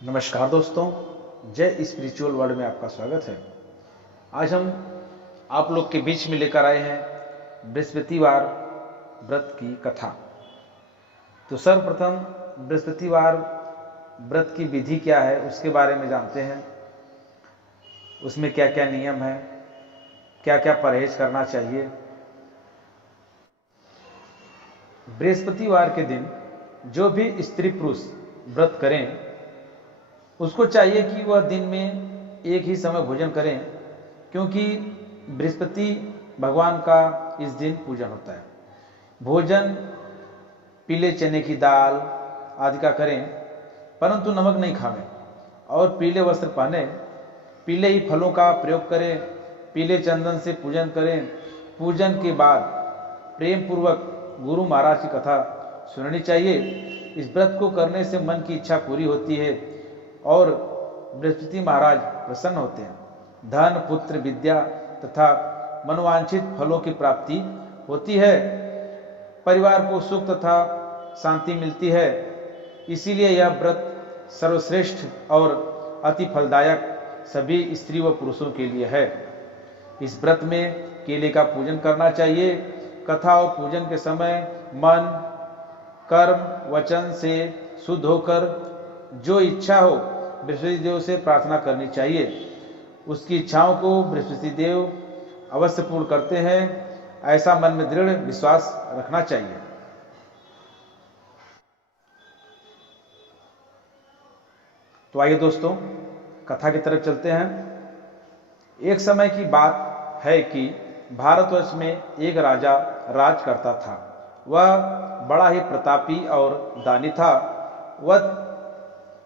नमस्कार दोस्तों, जय स्पिरिचुअल वर्ल्ड में आपका स्वागत है। आज हम आप लोग के बीच में लेकर आए हैं बृहस्पतिवार व्रत की कथा। तो सर्वप्रथम बृहस्पतिवार व्रत की विधि क्या है उसके बारे में जानते हैं। उसमें क्या क्या नियम है, क्या क्या परहेज करना चाहिए। बृहस्पतिवार के दिन जो भी स्त्री पुरुष व्रत करें उसको चाहिए कि वह दिन में एक ही समय भोजन करें, क्योंकि बृहस्पति भगवान का इस दिन पूजन होता है। भोजन पीले चने की दाल आदि का करें, परंतु नमक नहीं खावें और पीले वस्त्र पहने, पीले ही फलों का प्रयोग करें, पीले चंदन से पूजन करें। पूजन के बाद प्रेम पूर्वक गुरु महाराज की कथा सुननी चाहिए। इस व्रत को करने से मन की इच्छा पूरी होती है और बृहस्पति महाराज प्रसन्न होते हैं। धन, पुत्र, विद्या तथा मनोवांछित फलों की प्राप्ति होती है। परिवार को सुख तथा शांति मिलती है। इसीलिए यह व्रत सर्वश्रेष्ठ और अति फलदायक सभी स्त्री व पुरुषों के लिए है। इस व्रत में केले का पूजन करना चाहिए। कथा और पूजन के समय मन, कर्म, वचन से शुद्ध होकर जो इच्छा हो बृहस्पति देव से प्रार्थना करनी चाहिए। उसकी इच्छाओं को बृहस्पति देव अवश्य पूर्ण करते हैं, ऐसा मन में दृढ़ विश्वास रखना चाहिए। तो आइए दोस्तों, कथा की तरफ चलते हैं। एक समय की बात है कि भारतवर्ष में एक राजा राज करता था। वह बड़ा ही प्रतापी और दानी था। वह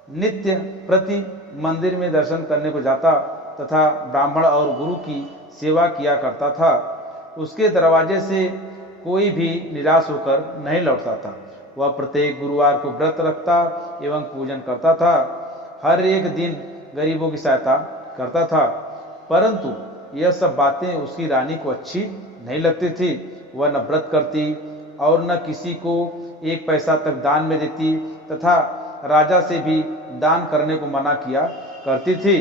नित्य प्रति मंदिर में दर्शन करने को जाता तथा ब्राह्मण और गुरु की सेवा किया करता था। उसके दरवाजे से कोई भी निराश होकर नहीं लौटता था। वह प्रत्येक गुरुवार को व्रत रखता एवं पूजन करता था। हर एक दिन गरीबों की सहायता करता था, परंतु यह सब बातें उसकी रानी को अच्छी नहीं लगती थी। वह न व्रत करती और न किसी को एक पैसा तक दान में देती तथा राजा से भी दान करने को मना किया करती थी।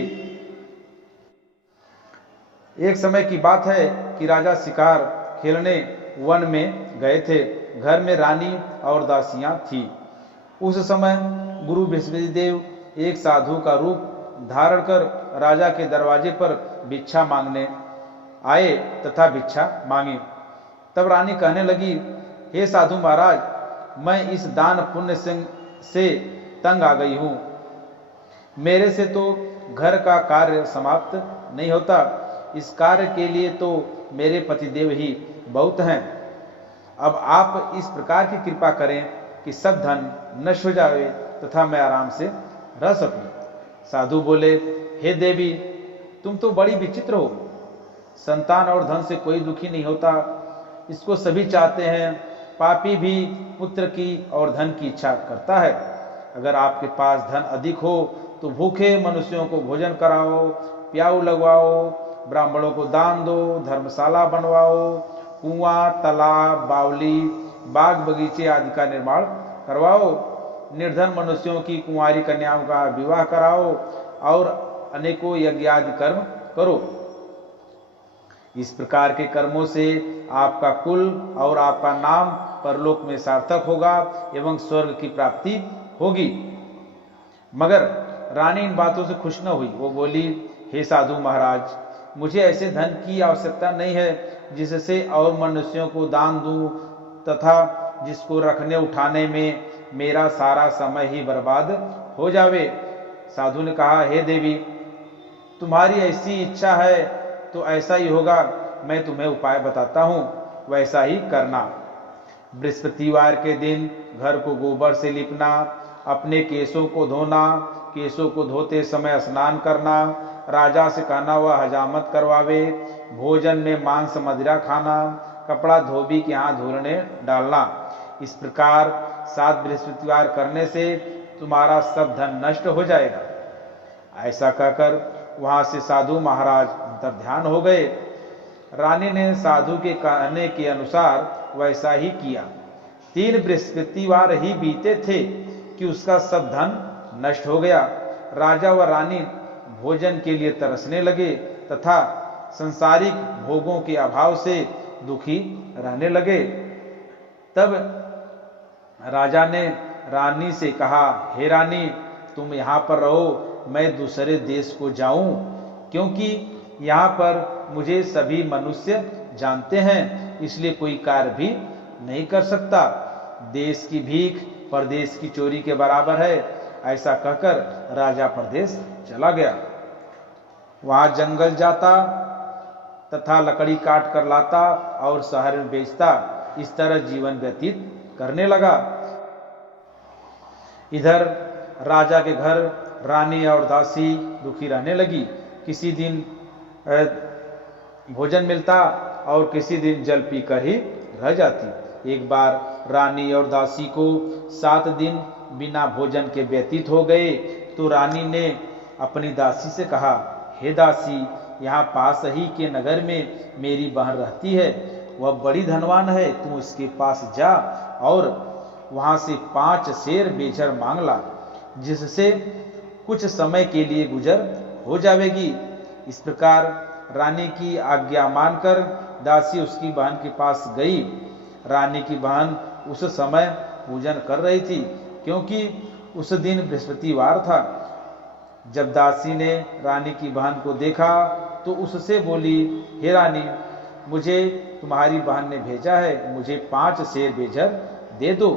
एक समय की बात है कि राजा शिकार खेलने वन में गए थे। घर में रानी और दासियां थी। उस समय गुरु बृहस्पति देव एक साधु का रूप धारण कर राजा के दरवाजे पर भिक्षा मांगने आए तथा भिक्षा मांगी। तब रानी कहने लगी, हे साधु महाराज, मैं इस दान पुण्य से तंग आ गई हूं। मेरे से तो घर का कार्य समाप्त नहीं होता। इस कार्य के लिए तो मेरे पतिदेव ही बहुत हैं। अब आप इस प्रकार की कृपा करें कि सब धन नष्ट हो जाए तथा मैं आराम से रह सकूं। साधु बोले, हे देवी, तुम तो बड़ी विचित्र हो। संतान और धन से कोई दुखी नहीं होता, इसको सभी चाहते हैं। पापी भी पुत्र की और धन की इच्छा करता है। अगर आपके पास धन अधिक हो तो भूखे मनुष्यों को भोजन कराओ, प्याऊ लगवाओ, ब्राह्मणों को दान दो, धर्मशाला बनवाओ, कुआं, तालाब, बावली, बाग बगीचे आदि का निर्माण करवाओ। निर्धन मनुष्यों की कुंवारी कन्याओं का विवाह कराओ और अनेकों यज्ञ आदि कर्म करो। इस प्रकार के कर्मों से आपका कुल और आपका नाम परलोक में सार्थक होगा एवं स्वर्ग की प्राप्ति होगी। मगर रानी इन बातों से खुश न हुई। वो बोली, हे साधु महाराज, मुझे ऐसे धन की आवश्यकता नहीं है जिससे और मनुष्यों को दान दूं तथा जिसको रखने उठाने में मेरा सारा समय ही बर्बाद हो जावे। साधु ने कहा, हे देवी, तुम्हारी ऐसी इच्छा है तो ऐसा ही होगा। मैं तुम्हें उपाय बताता हूं, वैसा ही करना। बृहस्पतिवार के दिन घर को गोबर से लिपना, अपने केशों को धोना, केशों को धोते समय स्नान करना, राजा से कहना वह हजामत करवावे, भोजन में मांस मदिरा खाना, कपड़ा धोबी के हाथ धुलने डालना। इस प्रकार 7 बृहस्पतिवार करने से तुम्हारा सब धन नष्ट हो जाएगा। ऐसा कहकर वहां से साधु महाराज अंतर्ध्यान हो गए। रानी ने साधु के कहने के अनुसार वैसा ही किया। 3 बृहस्पतिवार ही बीते थे कि उसका सब धन नष्ट हो गया। राजा व रानी भोजन के लिए तरसने लगे तथा संसारिक भोगों के अभाव से दुखी रहने लगे। तब राजा ने रानी से कहा, हे रानी, तुम यहाँ पर रहो, मैं दूसरे देश को जाऊं, क्योंकि यहाँ पर मुझे सभी मनुष्य जानते हैं, इसलिए कोई कार्य भी नहीं कर सकता। देश की भीख परदेश की चोरी के बराबर है। ऐसा कहकर राजा परदेश चला गया। वहां जंगल जाता तथा लकड़ी काट कर लाता और शहर में बेचता। इस तरह जीवन व्यतीत करने लगा। इधर राजा के घर रानी और दासी दुखी रहने लगी। किसी दिन भोजन मिलता और किसी दिन जल पीकर ही रह जाती। एक बार रानी और दासी को 7 दिन बिना भोजन के व्यतीत हो गए तो रानी ने अपनी दासी से कहा, हे दासी, यहाँ पास ही के नगर में मेरी बहन रहती है, वह बड़ी धनवान है, तुम उसके पास जा और वहां से 5 सेर बेझर मांग ला, जिससे कुछ समय के लिए गुजर हो जाएगी। इस प्रकार रानी की आज्ञा मानकर दासी उसकी बहन के पास गई। रानी की बहन उस समय पूजन कर रही थी, क्योंकि उस दिन बृहस्पतिवार था। जब दासी ने रानी की बहन को देखा तो उससे बोली, हे रानी, मुझे तुम्हारी बहन ने भेजा है, मुझे 5 सेर बेझर दे दो।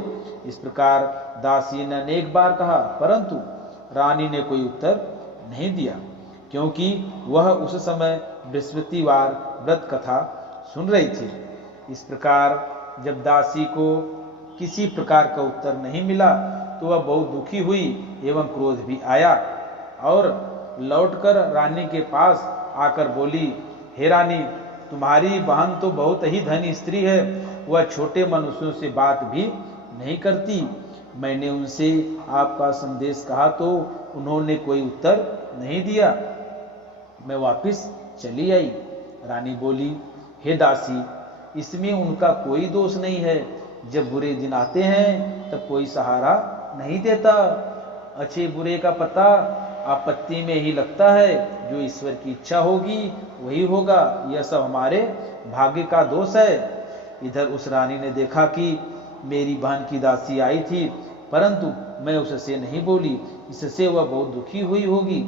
इस प्रकार दासी ने अनेक बार कहा, परंतु रानी ने कोई उत्तर नहीं दिया, क्योंकि वह उस समय बृहस्पतिवार व्रत कथा सुन रही थी। इस प्रकार जब दासी को किसी प्रकार का उत्तर नहीं मिला तो वह बहुत दुखी हुई एवं क्रोध भी आया और लौटकर रानी के पास आकर बोली, हे रानी, तुम्हारी बहन तो बहुत ही धनी स्त्री है, वह छोटे मनुष्यों से बात भी नहीं करती। मैंने उनसे आपका संदेश कहा तो उन्होंने कोई उत्तर नहीं दिया, मैं वापस चली आई। रानी बोली, हे दासी, इसमें उनका कोई दोष नहीं है। जब बुरे दिन आते हैं तब कोई सहारा नहीं देता। अच्छे बुरे का पता आपत्ति में ही लगता है। जो ईश्वर की इच्छा होगी वही होगा। यह सब हमारे भाग्य का दोष है। इधर उस रानी ने देखा कि मेरी बहन की दासी आई थी, परंतु मैं उससे नहीं बोली, इससे वह बहुत दुखी हुई होगी।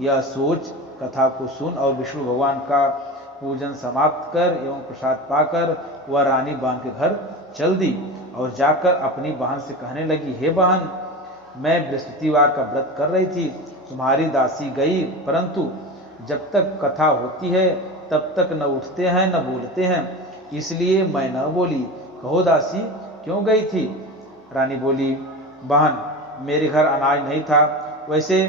यह सोच कथा को सुन और विष्णु भगवान का पूजन समाप्त कर एवं प्रसाद पाकर वह रानी बहन के घर चल दी और जाकर अपनी बहन से कहने लगी, हे बहन, मैं बृहस्पतिवार का व्रत कर रही थी, तुम्हारी दासी गई, परंतु जब तक कथा होती है तब तक न उठते हैं न बोलते हैं, इसलिए मैं न बोली। कहो दासी, क्यों गई थी? रानी बोली, बहन, मेरे घर अनाज नहीं था, वैसे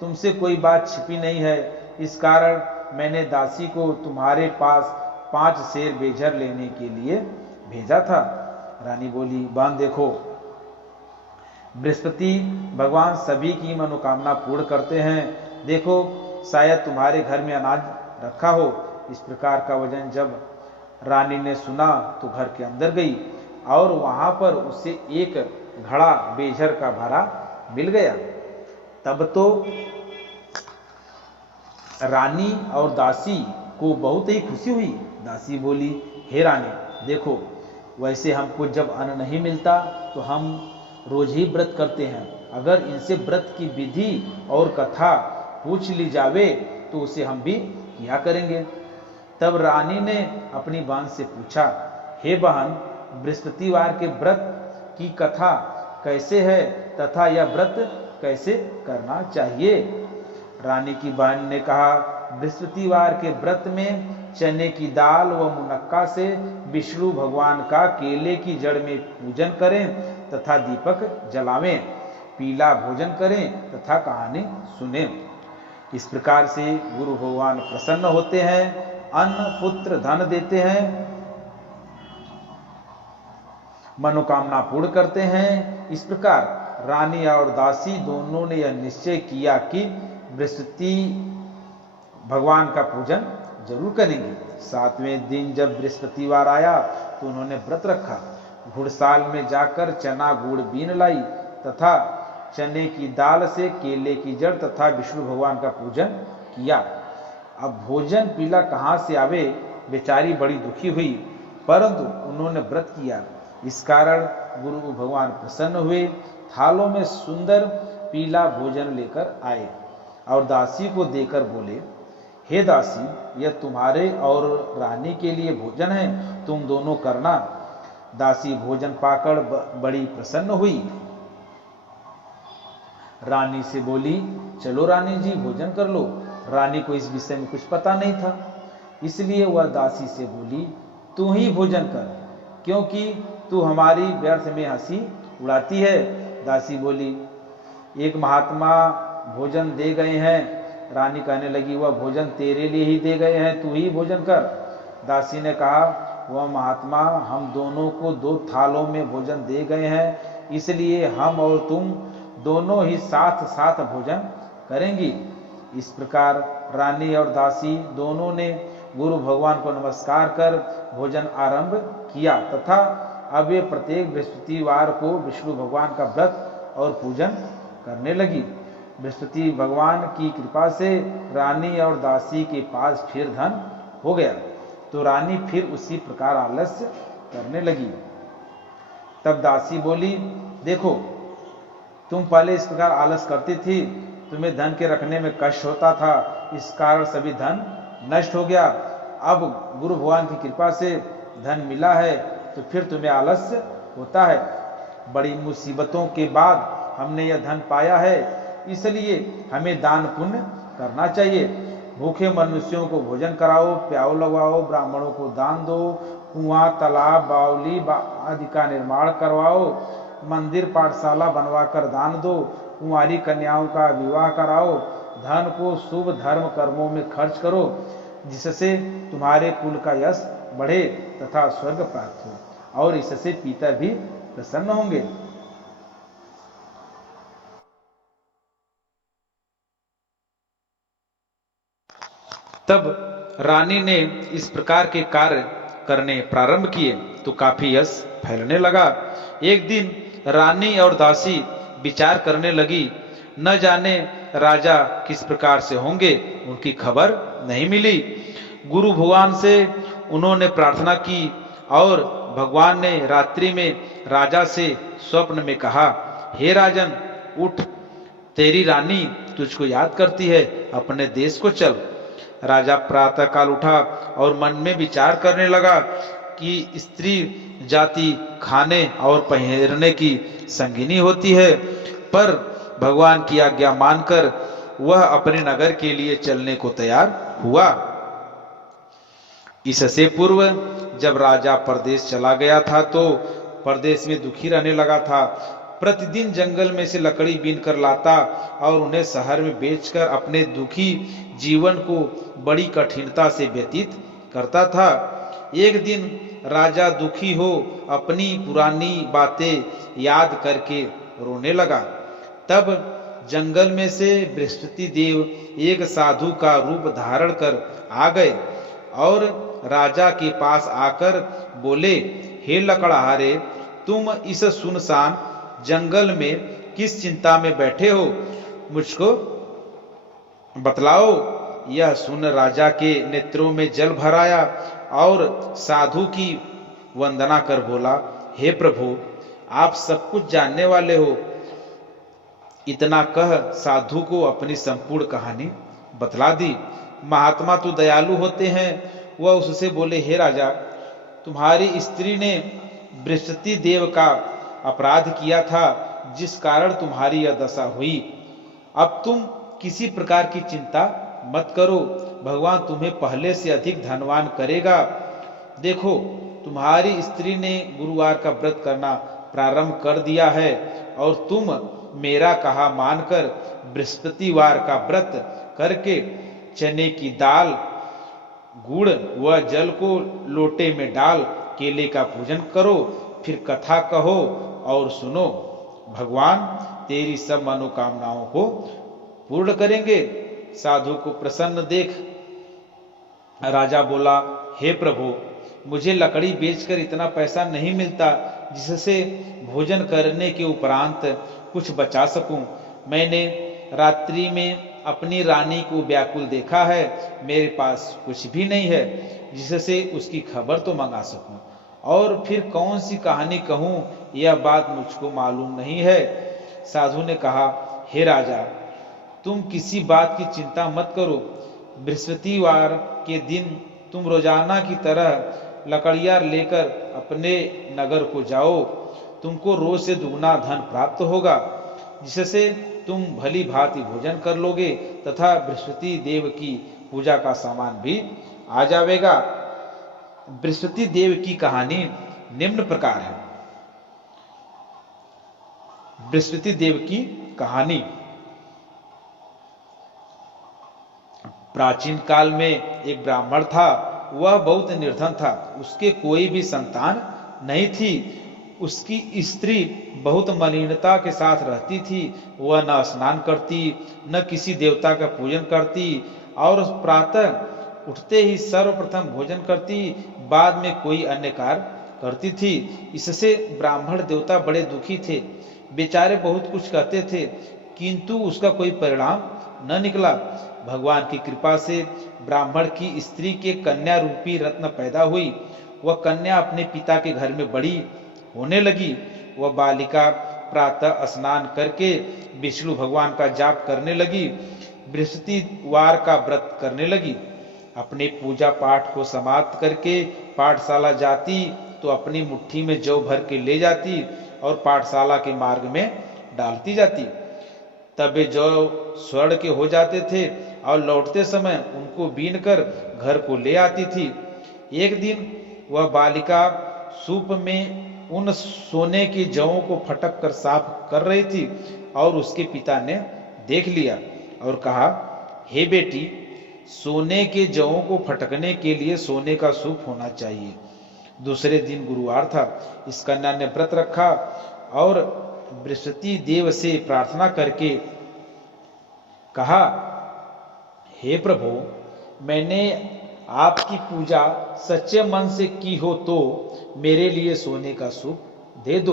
तुमसे कोई बात छिपी नहीं है, इस कारण मैंने दासी को तुम्हारे पास 5 सेर बेझर लेने के लिए भेजा था। रानी बोली, बहन देखो, बृहस्पति भगवान सभी की मनोकामना पूर्ण करते हैं। देखो, शायद तुम्हारे घर में अनाज रखा हो। इस प्रकार का वचन जब रानी ने सुना तो घर के अंदर गई और वहां पर उसे एक घड़ा बेझर का भरा मिल गया। तब तो रानी और दासी को बहुत ही खुशी हुई। दासी बोली, हे रानी, देखो, वैसे हमको जब अन्न नहीं मिलता तो हम रोज ही व्रत करते हैं। अगर इनसे व्रत की विधि और कथा पूछ ली जावे तो उसे हम भी किया करेंगे। तब रानी ने अपनी बहन से पूछा, हे बहन, बृहस्पतिवार के व्रत की कथा कैसे है तथा यह व्रत कैसे करना चाहिए? रानी की बहन ने कहा, बृहस्पतिवार के व्रत में चने की दाल व मुनक्का से विष्णु भगवान का केले की जड़ में पूजन करें तथा दीपक जलावें, पीला भोजन करें तथा कहानी सुने। इस प्रकार से गुरु भगवान प्रसन्न होते हैं, अन्न पुत्र धन देते हैं, मनोकामना पूर्ण करते हैं। इस प्रकार रानी और दासी दोनों ने यह निश्चय किया कि बृहस्पति भगवान का पूजन जरूर करेंगे। 7वें दिन जब बृहस्पतिवार आया तो उन्होंने व्रत रखा। घुड़साल में जाकर चना गुड़ बीन लाई तथा चने की दाल से केले की जड़ तथा विष्णु भगवान का पूजन किया। अब भोजन पीला कहाँ से आवे, बेचारी बड़ी दुखी हुई, परंतु उन्होंने व्रत किया। इस कारण गुरु भगवान प्रसन्न हुए, थालों में सुंदर पीला भोजन लेकर आए और दासी को देकर बोले, हे दासी, यह तुम्हारे और रानी के लिए भोजन है, तुम दोनों करना। दासी भोजन पाकर बड़ी प्रसन्न हुई। रानी से बोली, चलो रानी जी भोजन कर लो। रानी को इस विषय में कुछ पता नहीं था, इसलिए वह दासी से बोली, तू ही भोजन कर, क्योंकि तू हमारी व्यर्थ में हंसी उड़ाती है। दासी बोली, एक महात्मा भोजन दे गए हैं। रानी कहने लगी, वह भोजन तेरे लिए ही दे गए हैं, तू ही भोजन कर। दासी ने कहा, वह महात्मा हम दोनों को 2 थालों में भोजन दे गए हैं, इसलिए हम और तुम दोनों ही साथ साथ भोजन करेंगी। इस प्रकार रानी और दासी दोनों ने गुरु भगवान को नमस्कार कर भोजन आरंभ किया तथा अब वे प्रत्येक बृहस्पतिवार को विष्णु भगवान का व्रत और पूजन करने लगी। बृहस्पति भगवान की कृपा से रानी और दासी के पास फिर धन हो गया, तो रानी फिर उसी प्रकार आलस्य करने लगी। तब दासी बोली, देखो, तुम पहले इस प्रकार आलस करती थी, तुम्हें धन के रखने में कष्ट होता था, इस कारण सभी धन नष्ट हो गया। अब गुरु भगवान की कृपा से धन मिला है, तो फिर तुम्हें आलस्य होता है। बड़ी मुसीबतों के बाद हमने यह धन पाया है, इसलिए हमें दान पुण्य करना चाहिए। भूखे मनुष्यों को भोजन कराओ, प्याऊ लगवाओ, ब्राह्मणों को दान दो, कुआं, तालाब, बावली आदि का निर्माण करवाओ, मंदिर पाठशाला बनवाकर दान दो, कुंवारी कन्याओं का विवाह कराओ, धन को शुभ धर्म कर्मों में खर्च करो, जिससे तुम्हारे कुल का यश बढ़े तथा स्वर्ग प्राप्त हो, और इससे पिता भी प्रसन्न होंगे। तब रानी ने इस प्रकार के कार्य करने प्रारंभ किए तो काफी यश फैलने लगा। एक दिन रानी और दासी विचार करने लगी, न जाने राजा किस प्रकार से होंगे, उनकी खबर नहीं मिली। गुरु भगवान से उन्होंने प्रार्थना की और भगवान ने रात्रि में राजा से स्वप्न में कहा, हे राजन, उठ, तेरी रानी तुझको याद करती है, अपने देश को चल। राजा प्रातः काल उठा और मन में विचार करने लगा कि स्त्री जाति खाने और पहनने की संगिनी होती है, पर भगवान की आज्ञा मानकर वह अपने नगर के लिए चलने को तैयार हुआ। इससे पूर्व जब राजा परदेश चला गया था तो परदेश में दुखी रहने लगा था। प्रतिदिन जंगल में से लकड़ी बीन कर लाता और उन्हें शहर में बेचकर अपने दुखी जीवन को बड़ी कठिनता से व्यतीत करता था। एक दिन राजा दुखी हो अपनी पुरानी बातें याद करके रोने लगा। तब जंगल में से बृहस्पति देव एक साधु का रूप धारण कर आ गए और राजा के पास आकर बोले, हे लकड़हारे, तुम इस सुनसान जंगल में किस चिंता में बैठे हो, मुझको बतलाओ। यह सुन राजा के नेत्रों में जल भर आया और साधु की वंदना कर बोला, हे प्रभु, आप सब कुछ जानने वाले हो। इतना कह साधु को अपनी संपूर्ण कहानी बतला दी। महात्मा तो दयालु होते हैं। वह उससे बोले, हे राजा, तुम्हारी स्त्री ने बृहस्पति देव का अपराध किया था, जिस कारण तुम्हारी यह दशा हुई। अब तुम किसी प्रकार की चिंता मत करो, भगवान तुम्हें पहले से अधिक धनवान करेगा। देखो, तुम्हारी स्त्री ने गुरुवार का व्रत करना प्रारंभ कर दिया है और तुम मेरा कहा मानकर बृहस्पतिवार का व्रत करके चने की दाल, गुड़ व जल को लोटे में डाल केले का पूजन करो, फिर कथा कहो और सुनो। भगवान तेरी सब मनोकामनाओं को पूर्ण करेंगे। साधु को प्रसन्न देख राजा बोला, हे प्रभु, मुझे लकड़ी बेचकर इतना पैसा नहीं मिलता, जिससे भोजन करने के उपरांत कुछ बचा सकूं। मैंने रात्रि में अपनी रानी को व्याकुल देखा है, मेरे पास कुछ भी नहीं है जिससे उसकी खबर तो मंगा सकूं, और फिर कौन सी कहानी कहूं, यह बात मुझको मालूम नहीं है। साधु ने कहा, हे राजा, तुम किसी बात की चिंता मत करो। बृहस्पतिवार के दिन तुम रोजाना की तरह लकड़ियां लेकर अपने नगर को जाओ। तुमको रोज से दुगना धन प्राप्त होगा, जिससे तुम भली भांति भोजन कर लोगे तथा बृहस्पति देव की पूजा का सामान भी आ जाएगा। बृहस्पति देव की कहानी निम्न प्रकार है। बृहस्पति देव की कहानी। प्राचीन काल में एक ब्राह्मण था। वह बहुत निर्धन था, उसके कोई भी संतान नहीं थी। उसकी स्त्री बहुत मलिनता के साथ रहती थी। वह न स्नान करती, न किसी देवता का पूजन करती, और प्रातः उठते ही सर्वप्रथम भोजन करती, बाद में कोई अन्य कार्य करती थी। इससे ब्राह्मण देवता बड़े दुखी थे। बेचारे बहुत कुछ कहते थे, किंतु उसका कोई परिणाम न निकला। भगवान की कृपा से ब्राह्मण की स्त्री के कन्या रूपी रत्न पैदा हुई। वह कन्या अपने पिता के घर में बड़ी होने लगी। वह बालिका प्रातः स्नान करके विष्णु भगवान का जाप करने लगी, बृहस्पतिवार का व्रत करने लगी। अपने पूजा पाठ को समाप्त करके पाठशाला जाती तो अपनी मुट्ठी में जौ भर के ले जाती और पाठशाला के मार्ग में डालती जाती। तब वे जौ स्वर्ण के हो जाते थे और लौटते समय उनको बीन कर घर को ले आती थी। एक दिन वह बालिका सूप में उन सोने के जौं को फटक कर साफ कर रही थी और उसके पिता ने देख लिया और कहा, हे बेटी, सोने के जौं को फटकने के लिए सोने का सूप होना चाहिए। दूसरे दिन गुरुवार था। इस कन्या ने व्रत रखा और बृहस्पति देव से प्रार्थना करके कहा, हे प्रभु, मैंने आपकी पूजा सच्चे मन से की हो तो मेरे लिए सोने का सूप दे दो।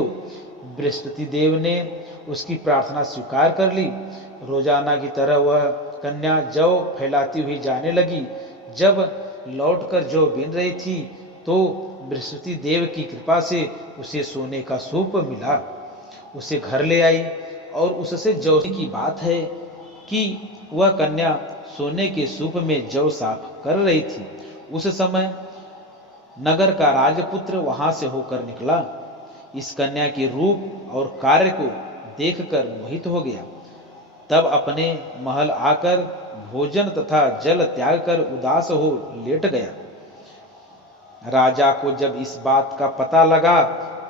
बृहस्पति देव ने उसकी प्रार्थना स्वीकार कर ली। रोजाना की तरह वह कन्या जौ फैलाती हुई जाने लगी। जब लौटकर जौ बीन रही थी तो बृहस्पति देव की कृपा से उसे सोने का सूप मिला। उसे घर ले आई और उससे जौ की बात है कि वह कन्या सोने के सूप में जौ साफ कर रही थी। उस समय नगर का राजपुत्र वहां से होकर निकला। इस कन्या के रूप और कार्य को देखकर मोहित हो गया। तब अपने महल आकर भोजन तथा जल त्याग कर उदास हो लेट गया। राजा को जब इस बात का पता लगा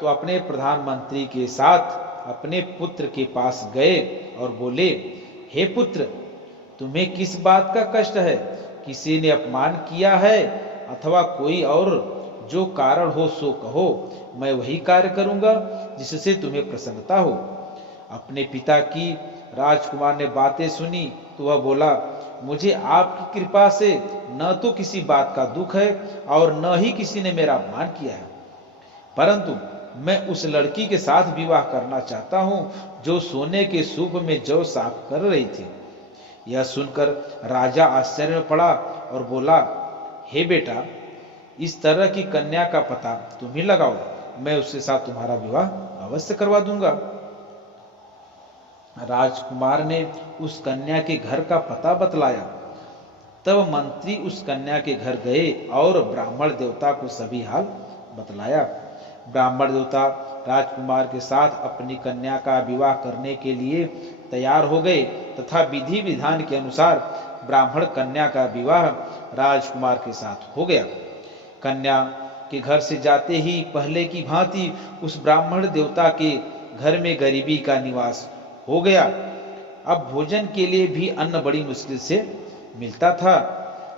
तो अपने प्रधानमंत्री के साथ अपने पुत्र के पास गए और बोले, हे पुत्र, तुम्हें किस बात का कष्ट है? किसी ने अपमान किया है अथवा कोई और जो कारण हो सो कहो, मैं वही कार्य करूंगा जिससे तुम्हें प्रसन्नता हो। अपने पिता की राजकुमार ने बातें सुनी तो वह बोला, मुझे आपकी कृपा से न तो किसी बात का दुख है और न ही किसी ने मेरा अपमान किया है, परंतु मैं उस लड़की के साथ विवाह करना चाहता हूं जो सोने के सूप में जौ साफ कर रही थी। यह सुनकर राजा आश्चर्य में पड़ा और बोला, हे बेटा, इस तरह की कन्या का पता तुम ही लगाओ, मैं उसके साथ तुम्हारा विवाह अवश्य करवा दूंगा। राजकुमार ने उस कन्या के घर का पता बतलाया। तब मंत्री उस कन्या के घर गए और ब्राह्मण देवता को सभी हाल बतलाया। ब्राह्मण देवता राजकुमार के साथ अपनी कन्या का विवाह करने के लिए तैयार हो गए तथा विधि विधान के अनुसार ब्राह्मण कन्या का विवाह राजकुमार के साथ हो गया। कन्या के घर से जाते ही पहले की भांति उस ब्राह्मण देवता के घर में गरीबी का निवास हो गया। अब भोजन के लिए भी अन्न बड़ी मुश्किल से मिलता था।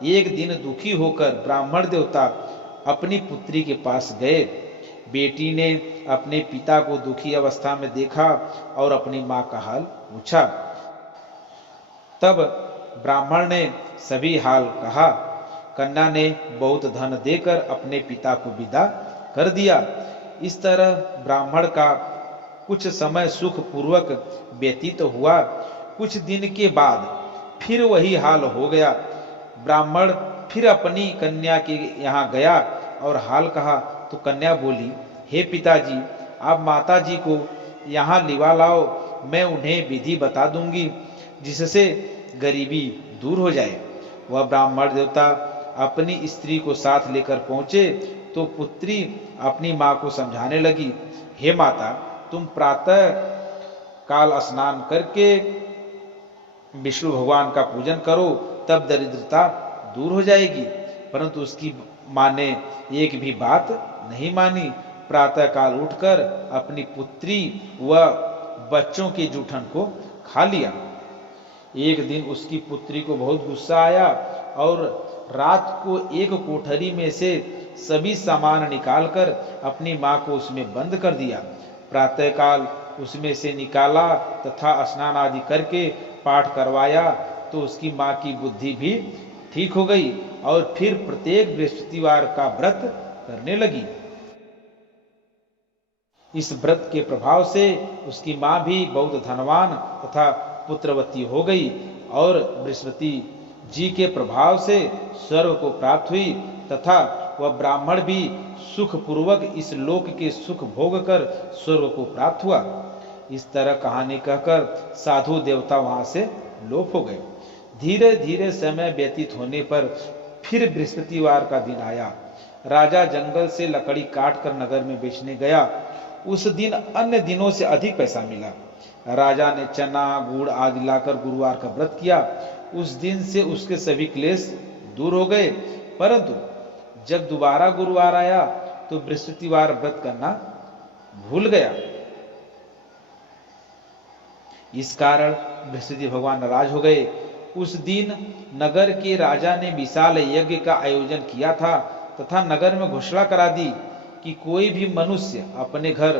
एक दिन दुखी होकर ब्राह्मण देवता अपनी पुत्री के पास गए। बेटी ने अपने पिता को दुखी अवस्था में देखा और अपनी मां का हाल पूछा। तब ब्राह्मण ने सभी हाल कहा। कन्या ने बहुत धन देकर अपने पिता को विदा कर दिया। इस तरह ब्राह्मण का कुछ समय सुख पूर्वक व्यतीत हुआ। कुछ दिन के बाद फिर वही हाल हो गया। ब्राह्मण फिर अपनी कन्या के यहाँ गया और हाल कहा तो कन्या बोली, हे पिताजी, आप माता जी को यहाँ लिवा लाओ, मैं उन्हें विधि बता दूंगी जिससे गरीबी दूर हो जाए। वह ब्राह्मण देवता अपनी स्त्री को साथ लेकर पहुंचे तो पुत्री अपनी माँ को समझाने लगी, हे माता, तुम प्रातः काल स्नान करके विष्णु भगवान का पूजन करो, तब दरिद्रता दूर हो जाएगी। परंतु उसकी माँ ने एक भी बात नहीं मानी। प्रातः काल उठकर अपनी पुत्री व बच्चों के जूठन को खा लिया। एक दिन उसकी पुत्री को बहुत गुस्सा आया और रात को एक कोठरी में से सभी सामान निकालकर अपनी माँ को उसमें बंद कर दिया। प्रातःकाल उसमें से निकाला तथा स्नान आदि करके पाठ करवाया तो उसकी माँ की बुद्धि भी ठीक हो गई और फिर प्रत्येक बृहस्पतिवार का व्रत करने लगी। इस व्रत के प्रभाव से उसकी माँ भी बहुत धनवान तथा पुत्रवती हो गई और बृहस्पति जी के प्रभाव से स्वर्ग को प्राप्त हुई तथा वह ब्राह्मण भी सुख पूर्वक इस लोक के सुख भोग कर स्वर्ग को प्राप्त हुआ। इस तरह कहानी कहकर साधु देवता वहां से लोप हो गए। धीरे धीरे समय व्यतीत होने पर फिर बृहस्पतिवार का दिन आया। राजा जंगल से लकड़ी काट कर नगर में बेचने गया। उस दिन अन्य दिनों से अधिक पैसा मिला। राजा ने चना गुड़ आदि लाकर गुरुवार का व्रत किया। उस दिन से उसके सभी क्लेश दूर हो गए। परंतु जब दोबारा गुरुवार आया तो बृहस्पतिवार व्रत करना भूल गया। इस कारण बृहस्पति भगवान नाराज हो गए। उस दिन नगर के राजा ने विशाल यज्ञ का आयोजन किया था तथा नगर में घोषणा करा दी कि कोई भी मनुष्य अपने घर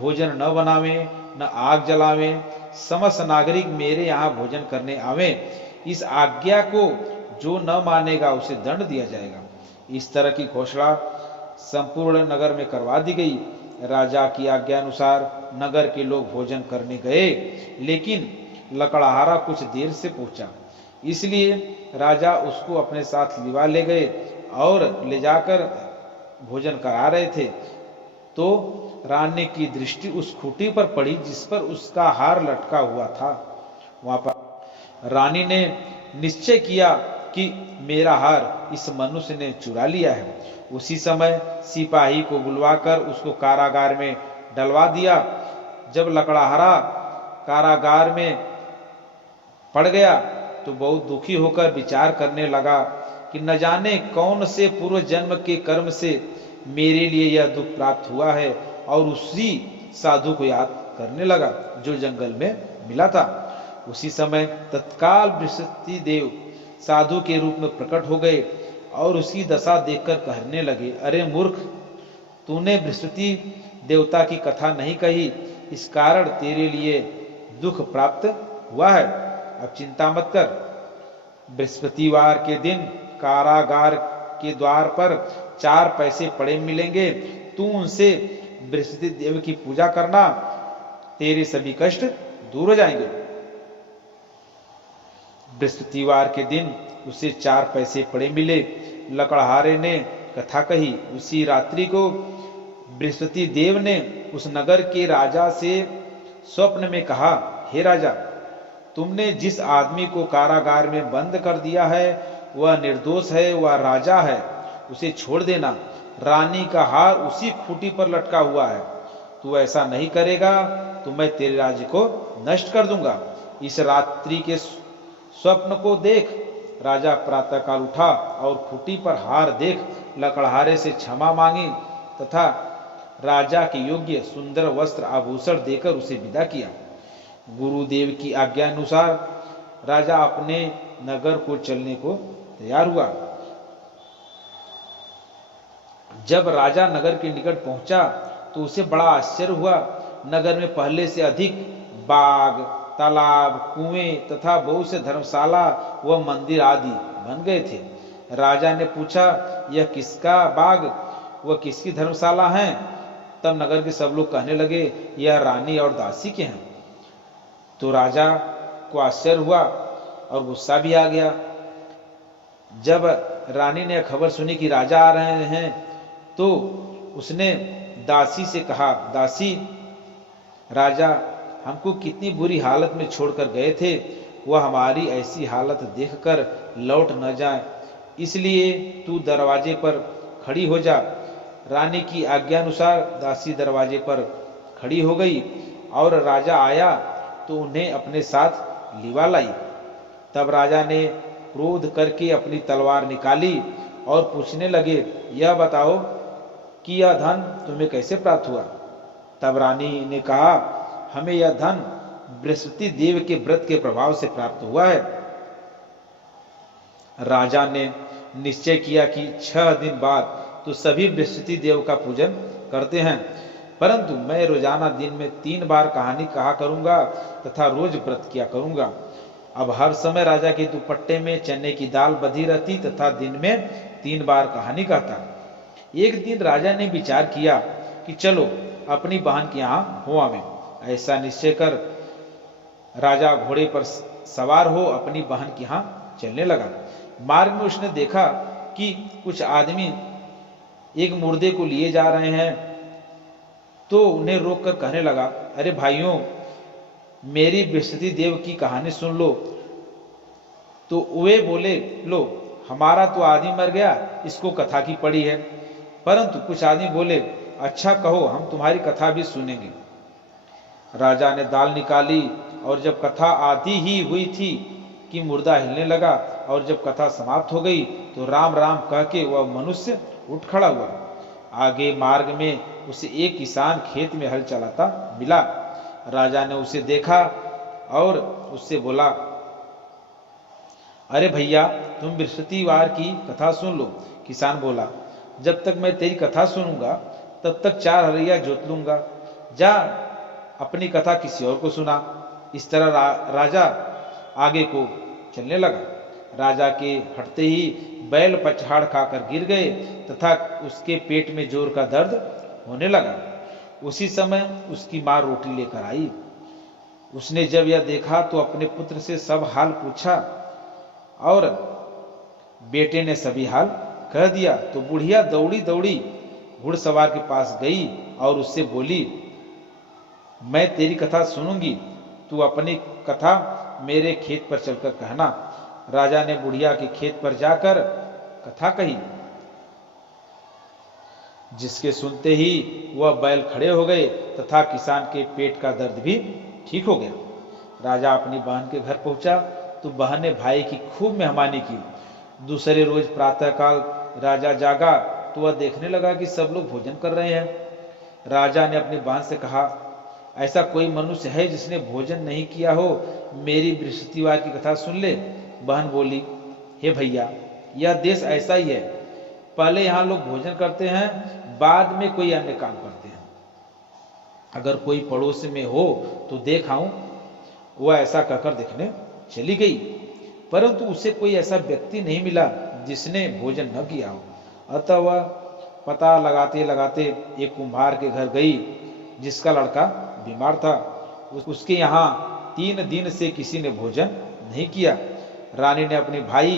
भोजन न बनावे न आग जलावे, समस्त नागरिक मेरे यहाँ भोजन करने आवे। इस आज्ञा को जो न मानेगा उसे दंड दिया जाएगा। इस तरह की घोषणा संपूर्ण नगर में करवा दी गई। राजा की आज्ञा अनुसार नगर के लोग भोजन करने गए, लेकिन लकड़हारा कुछ देर से पहुंचा, इसलिए राजा उसको अपने साथ लिवा ले गए और ले जाकर भोजन करा रहे थे तो रानी की दृष्टि उस खूंटी पर पड़ी जिस पर उसका हार लटका हुआ था। वहां पर रानी ने निश्चय किया कि मेरा हार इस मनुष्य ने चुरा लिया है। उसी समय सिपाही को बुलवाकर उसको कारागार में डलवा दिया। जब लकड़हारा कारागार में पड़ गया तो बहुत दुखी होकर विचार करने लगा कि न जाने कौन से पूर्व जन्म के कर्म से मेरे लिए यह दुख प्राप्त हुआ है, और उसी साधु को याद करने लगा जो जंगल में मिला था। उसी समय तत्काल बृहस्पति देव साधु के रूप में प्रकट हो गए और उसकी दशा देखकर कहने लगे, अरे मूर्ख, तूने बृहस्पति देवता की कथा नहीं कही, इस कारण तेरे लिए दुख प्राप्त हुआ है। अब चिंता मत कर। बृहस्पतिवार के दिन कारागार के द्वार पर 4 पैसे पड़े मिलेंगे, तू उनसे बृहस्पति देव की पूजा करना, तेरे सभी कष्ट दूर हो जाएंगे। बृहस्पतिवार के दिन उसे 4 पैसे पड़े मिले। लकड़हारे ने कथा कही। उसी रात्रि को बृहस्पति देव ने उस नगर के राजा से स्वप्न में कहा, हे राजा, तुमने जिस आदमी को कारागार में बंद कर दिया है वह निर्दोष है, वह राजा है, उसे छोड़ देना। रानी का हार उसी खूंटी पर लटका हुआ है। तू ऐसा नहीं करेगा तो मैं तेरे राज्य को नष्ट कर दूंगा। इस रात्रि के स्वप्न को देख राजा प्रातःकाल उठा और खूंटी पर हार देख लकड़हारे से क्षमा मांगी तथा राजा के योग्य सुंदर वस्त्र आभूषण देकर उसे विदा किया। गुरुदेव की आज्ञा अनुसार राजा अपने नगर को चलने को तैयार हुआ। जब राजा नगर के निकट पहुंचा तो उसे बड़ा आश्चर्य हुआ। नगर में पहले से अधिक बाग, तालाब, कुएं तथा बहुत से धर्मशाला व मंदिर आदि बन गए थे। राजा ने पूछा, यह किसका बाग व किसकी धर्मशाला है? तब नगर के सब लोग कहने लगे, यह रानी और दासी के हैं। तो राजा को आश्चर्य हुआ और गुस्सा भी आ गया। जब रानी ने खबर सुनी कि राजा आ रहे हैं तो उसने दासी से कहा, दासी, राजा हमको कितनी बुरी हालत में छोड़कर गए थे, वह हमारी ऐसी हालत देखकर लौट न जाए, इसलिए तू दरवाजे पर खड़ी हो जा। रानी की आज्ञानुसार दासी दरवाजे पर खड़ी हो गई और राजा आया तो उन्हें अपने साथ लिवा लाई। तब राजा ने क्रोध करके अपनी तलवार निकाली और पूछने लगे, यह बताओ कि यह धन तुम्हें कैसे प्राप्त हुआ? तब रानी ने कहा, हमें यह धन बृहस्पति देव के व्रत के प्रभाव से प्राप्त हुआ है। राजा ने निश्चय किया कि 6 दिन बाद तो सभी बृहस्पति देव का पूजन करते हैं, परंतु मैं रोजाना दिन में 3 बार कहानी कहा करूंगा तथा रोज व्रत किया करूंगा। अब हर समय राजा के दुपट्टे में चने की दाल बधी रहती तथा दिन में 3 बार कहानी कहता। एक दिन राजा ने विचार किया कि चलो अपनी बहन के यहाँ हो आवे। ऐसा निश्चय कर राजा घोड़े पर सवार हो अपनी बहन के यहाँ चलने लगा। मार्ग में उसने देखा कि कुछ आदमी एक मुर्दे को लिए जा रहे हैं, तो उन्हें रोककर कहने लगा, अरे भाइयों, मेरी बृहस्पति देव की कहानी सुन लो। तो वे बोले, लो, हमारा तो आदमी मर गया, इसको कथा की पड़ी है। परंतु कुछ आदमी बोले, अच्छा कहो, हम तुम्हारी कथा भी सुनेंगे। राजा ने दाल निकाली और जब कथा आधी ही हुई थी कि मुर्दा हिलने लगा, और जब कथा समाप्त हो गई तो राम राम कह के वह मनुष्य उठ खड़ा हुआ। आगे मार्ग में उसे एक किसान खेत में हल चलाता मिला। राजा ने उसे देखा और उससे बोला, अरे भैया, तुम बृहस्पतिवार की कथा सुन लो। किसान बोला, जब तक मैं तेरी कथा सुनूंगा तब तक 4 हरैया जोत लूंगा, जा अपनी कथा किसी और को सुना। इस तरह राजा आगे को चलने लगा। राजा के हटते ही बैल पछाड़ खाकर गिर गए तथा उसके पेट में जोर का दर्द होने लगा। उसी समय उसकी मां रोटी लेकर आई। उसने जब यह देखा तो अपने पुत्र से सब हाल पूछा और बेटे ने सभी हाल कह दिया। तो बुढ़िया दौड़ी दौड़ी घुड़सवार के पास गई और उससे बोली, मैं तेरी कथा सुनूंगी, तू अपनी कथा मेरे खेत पर चलकर कहना। राजा ने बुढ़िया के खेत पर जाकर कथा कही, जिसके सुनते ही वह बैल खड़े हो गए तथा किसान के पेट का दर्द भी ठीक हो गया। राजा अपनी बहन के घर पहुंचा तो बहन ने भाई की खूब मेहमानी की। दूसरे रोज प्रातःकाल राजा जागा तो वह देखने लगा कि सब लोग भोजन कर रहे हैं। राजा ने अपनी बहन से कहा, ऐसा कोई मनुष्य है जिसने भोजन नहीं किया हो? मेरी बृहस्पतिवार की कथा सुन ले। बहन बोली, हे भैया, यह देश ऐसा ही है, पहले यहाँ लोग भोजन करते हैं, बाद में कोई अन्य काम करते हैं। अगर कोई पड़ोस में हो तो देख आऊं। वह ऐसा कहकर देखने चली गई, परंतु उसे कोई ऐसा व्यक्ति नहीं मिला जिसने भोजन न किया हो। अतः वह पता लगाते लगाते एक कुम्हार के घर गई जिसका लड़का बीमार था। उसके यहाँ 3 दिन से किसी ने भोजन नहीं किया। रानी ने अपने भाई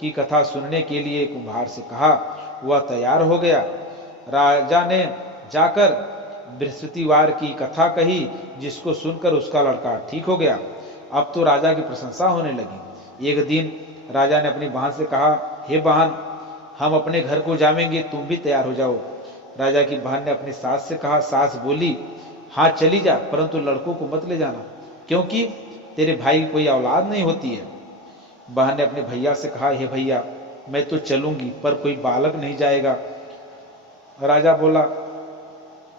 की कथा सुनने के लिए कुम्हार से कहा। वह तैयार हो गया। राजा ने जाकर बृहस्पतिवार की कथा कही, जिसको सुनकर उसका लड़का ठीक हो गया। अब तो राजा की प्रशंसा होने लगी। एक दिन राजा ने अपनी बहन से कहा, हे बहन, हम अपने घर को जाएंगे, तुम भी तैयार हो जाओ। राजा की बहन ने अपनी सास से कहा। सास बोली, हाँ चली जा, परंतु लड़कों को मत ले जाना, क्योंकि तेरे भाई की कोई औलाद नहीं होती है। बहन ने अपने भैया से कहा, हे भैया, मैं तो चलूंगी, पर कोई बालक नहीं जाएगा। राजा बोला,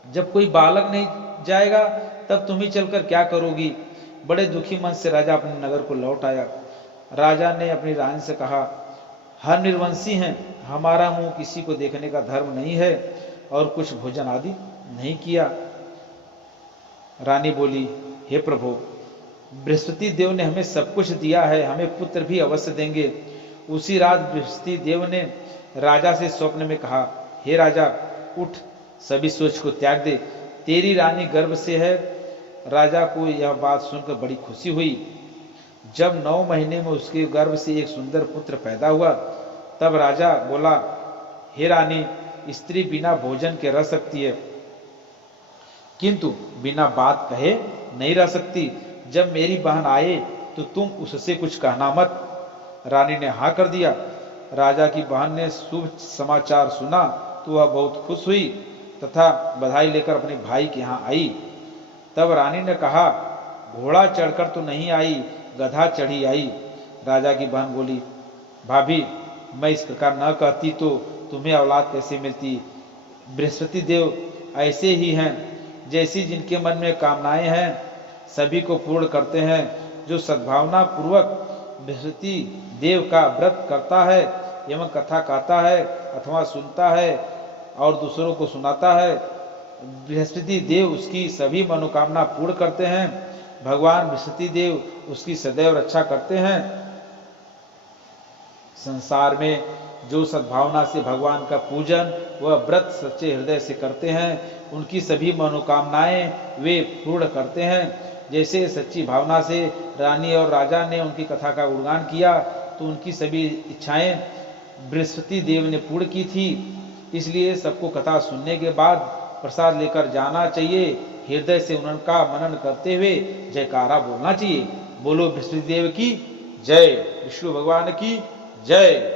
जब कोई बालक नहीं जाएगा तब तुम ही चलकर क्या करोगी? बड़े दुखी मन से राजा अपने नगर को लौट आया। राजा ने अपनी रानी से कहा, हम निर्वंशी हैं, हमारा मुंह किसी को देखने का धर्म नहीं है और कुछ भोजन आदि नहीं किया। रानी बोली, हे प्रभु, बृहस्पति देव ने हमें सब कुछ दिया है, हमें पुत्र भी अवश्य देंगे। उसी रात बृहस्पति देव ने राजा से स्वप्न में कहा, हे राजा, उठ, सभी सोच को त्याग दे, तेरी रानी गर्भ से है। राजा को यह बात सुनकर बड़ी खुशी हुई। जब 9 महीने में उसके गर्भ से एक सुंदर पुत्र पैदा हुआ, तब राजा बोला, हे रानी, स्त्री बिना भोजन के रह सकती है, किंतु बिना बात कहे नहीं रह सकती। जब मेरी बहन आए तो तुम उससे कुछ कहना मत। रानी ने हाँ कर दिया। राजा की बहन ने शुभ समाचार सुना तो वह बहुत खुश हुई तथा बधाई लेकर अपने भाई के यहाँ आई। तब रानी ने कहा, घोड़ा चढ़कर तो नहीं आई, गधा चढ़ी आई। राजा की बहन बोली, भाभी, मैं इस प्रकार न कहती तो तुम्हें औलाद कैसे मिलती। बृहस्पति देव ऐसे ही हैं, जैसी जिनके मन में कामनाएं हैं सभी को पूर्ण करते हैं। जो सद्भावना पूर्वक बृहस्पति देव का व्रत करता है एवं कथा कहता है अथवा सुनता है और दूसरों को सुनाता है, बृहस्पति देव उसकी सभी मनोकामना पूर्ण करते हैं। भगवान बृहस्पति देव उसकी सदैव रक्षा करते हैं। संसार में जो सद्भावना से भगवान का पूजन व व्रत सच्चे हृदय से करते हैं, उनकी सभी मनोकामनाएं वे पूर्ण करते हैं। जैसे सच्ची भावना से रानी और राजा ने उनकी कथा का गुणगान किया तो उनकी सभी इच्छाएं बृहस्पति देव ने पूर्ण की थी। इसलिए सबको कथा सुनने के बाद प्रसाद लेकर जाना चाहिए। हृदय से उनका मनन करते हुए जयकारा बोलना चाहिए। बोलो बृहस्पति देव की जय, विष्णु भगवान की जय।